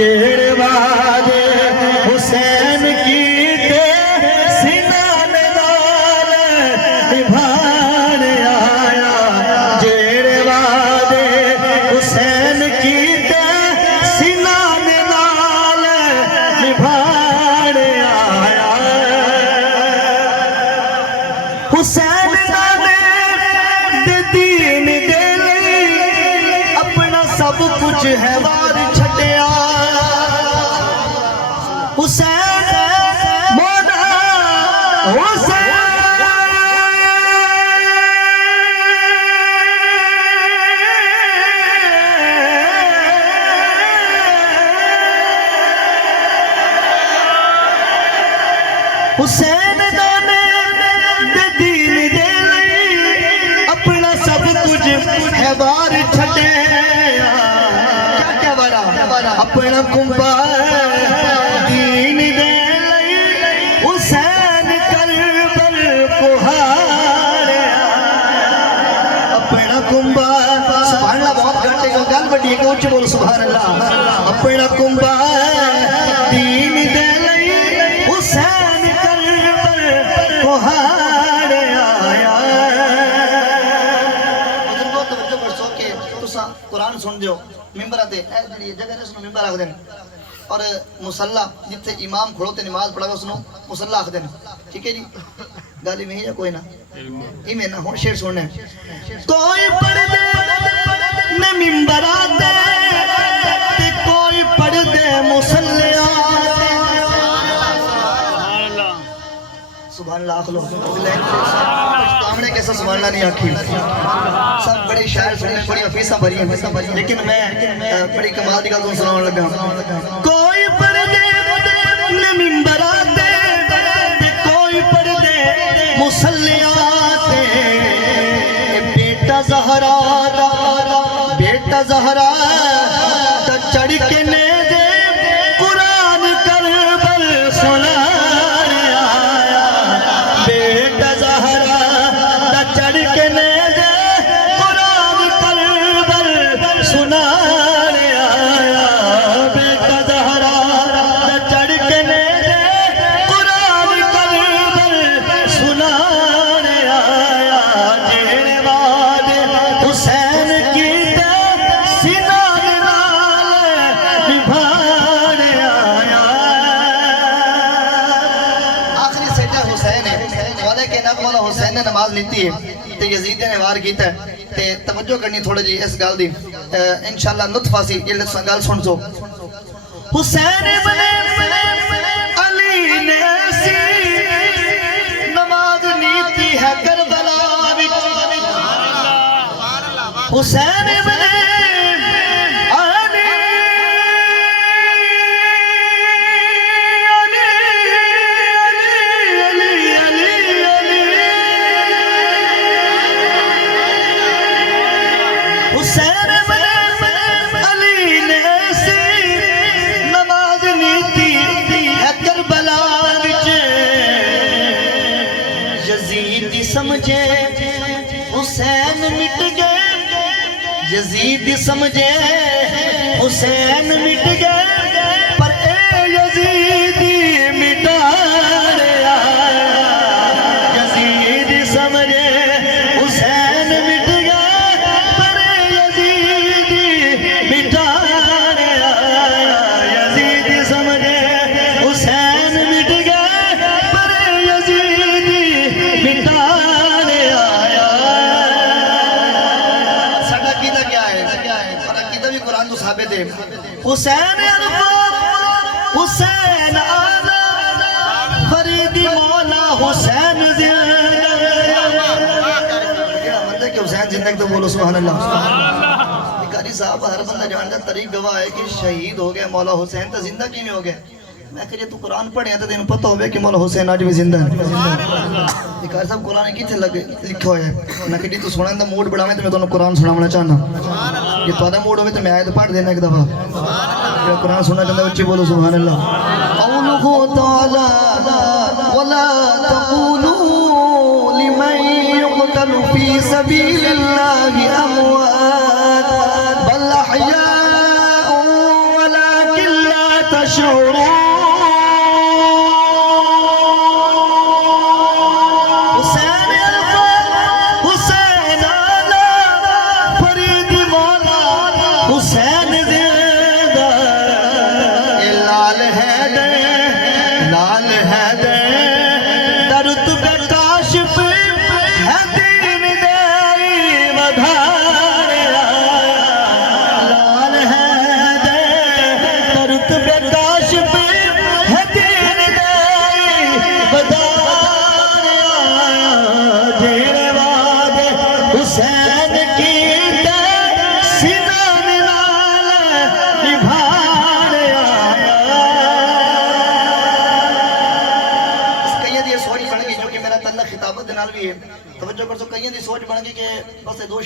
जेड़े वादे हुसैन की ते सिनान नाल निभाण आया। जेड़े वादे हुसैन की ते सिनान नाल निभाण आया। हुसैन दे दीन दे लई अपना सब कुछ है वार छड्या। हुसैन मोना हुसैन हुसैन दे दीन दे लई अपना सब कुछ है वार छड्या। क्या वारा अपना कुंबा दीन दे लई हुसैन करबल को हारिया। अपना कुंबा सुभान अल्लाह बहुत घंटे को गल बड़ी के उच्च बोल सुभान अल्लाह। अपना कुंबा दीन दे लई हुसैन करबल को हारिया। बुजुर्गों तवज्जो बरसो के तुसा कुरान सुन दियो मिंबर ते ए जड़ी जगह ने सुनो मिंबर आखदे और मुसल्ला जिथे इमाम खड़ोते नमाज पढ़ावे सुनो मुसल्ला आखदे। ठीक है जी गाली में या कोई ना इमे ना हो शेर सुनने कोई पढ़ दे न मिंबर आते ते कोई पढ़ दे मुसल्ले आते। सुभान अल्लाह आख लो सामने कैसा सुभान अल्लाह नहीं आखी। सब बड़े शायर सुनने बड़ी हफीसा भरी है लेकिन मैं बड़ी कमाल की गल सुनाने लगा। कोई पढ़ दे न मिंबर आते ते कोई पढ़ दे मुसल्ले आते। बेटा ज़हरा दा चढ़ के ने दे कुरान करबल सुना। बेटा ज़हरा दा चढ़ के ने दे कुरान करबल सुना आया। बेटा ज़हरा दा चढ़ के ने दे कुरान करबल सुना आया। जेड़े वादे हुसैन की ते सिनान नाल निभाण आया। आखिरी सेटा हुसैन है वाले के नाम वाला हुसैन ने नमाज लीती है ते यजीद ने वार कीता ते तवज्जो करनी थोड़ी जी इस गल दी इंशाअल्लाह लुत्फा सी ये गल सुन सो। हुसैन बने अली ने सी नमाज नीति है करबला विच। हुसैन बने समझे हुसैन मिट गए। यजीद समझे हुसैन मिट गए पर ए यजीदी मिटा आया। यजीद समझे हुसैन मिट गए पर ए यजीदी मिटा आया। यजीद समझे हुसैन मिट गए पर ए यजीदी मिटा। हुसैन हुसैन आला फरीदी मौला हुसैन जिंदा के हुसैन जिंदा तो बोलो सुभान अल्लाह। कारी साहब हर बंदा जानता तरीक गवाह है कि शहीद हो गया मौला हुसैन तो जिंदा किवें हो गया। मैं कह तू कुरान पढ़िया तो तेन पता हो कि मौला हुसैन अज भी जिंदा है। कारी साहब कुरान कितने लगे लिखा हुआ है। मैं कह तू सुनने का मूड बढ़ावे तो मैं तुम्हें कुरान सुनाना चाहना। जे तुहाडा मूड होवे तो मैं आयत पढ़ देना एक दफा। जो कुरान सुनना चाहता बच्चे बोलो सुभान अल्लाह। कौलुहु तआला वला तक़ूलू लिमन युक़तलु फी सबीलिल्लाहि अमवात बल अहयाउन वलाकिन ला हैदर लाल हैदर दरुत प्रकाश है दीन दाई वधारे लाल हैदर दरुत प्रकाश है दीन दाई वधारे जेरे बाद हुसैन की सिनान नाल निभाने आया। कईयां दी सोच बन गई जो कि मेरा तल्ला खिताबत दे नाल भी है तवज्जो कर सो कईयां दी सोच बन गई कि बस दो